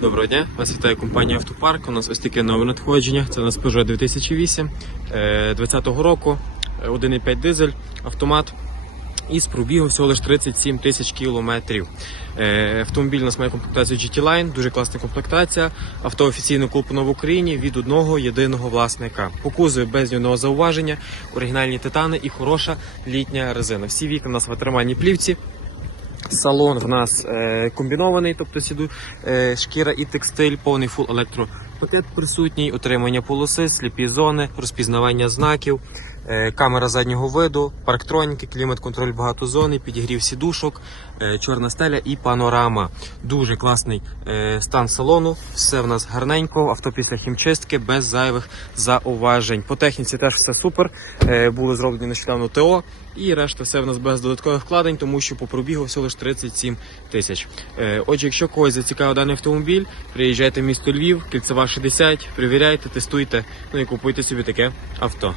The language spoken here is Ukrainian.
Доброго дня, вас вітає компанія Автопарк. У нас ось таке нове надходження. Це у нас Peugeot 2008 е, 20-го року, е, 1,5 дизель, автомат. І з пробігу всього лише 37 тисяч кілометрів. Е, Автомобіль у нас має комплектацію GT Line, дуже класна комплектація. Авто офіційно куплено в Україні від одного єдиного власника. По кузові без нього зауваження, оригінальні титани і хороша літня резина. Всі вікна у нас в витриманій плівці. Салон в нас е, комбінований, тобто сіду е, шкіра і текстиль, повний фул електропакет присутній, отримання полоси, сліпі зони, розпізнавання знаків, камера заднього виду, парктроніки, клімат-контроль багатозони, підігрів сідушок, е, чорна стеля і панорама. Дуже класний е, стан салону. Все в нас гарненько, авто після хімчистки, без зайвих зауважень. По техніці теж все супер. Е, були зроблені нещодавно ТО. І решта все в нас без додаткових вкладень, тому що по пробігу всього лише 37 тисяч. Е, Отже, якщо когось зацікавив даний автомобіль, приїжджайте в місто Львів, кільцева 60, перевіряйте, тестуйте, ну і купуйте собі таке авто.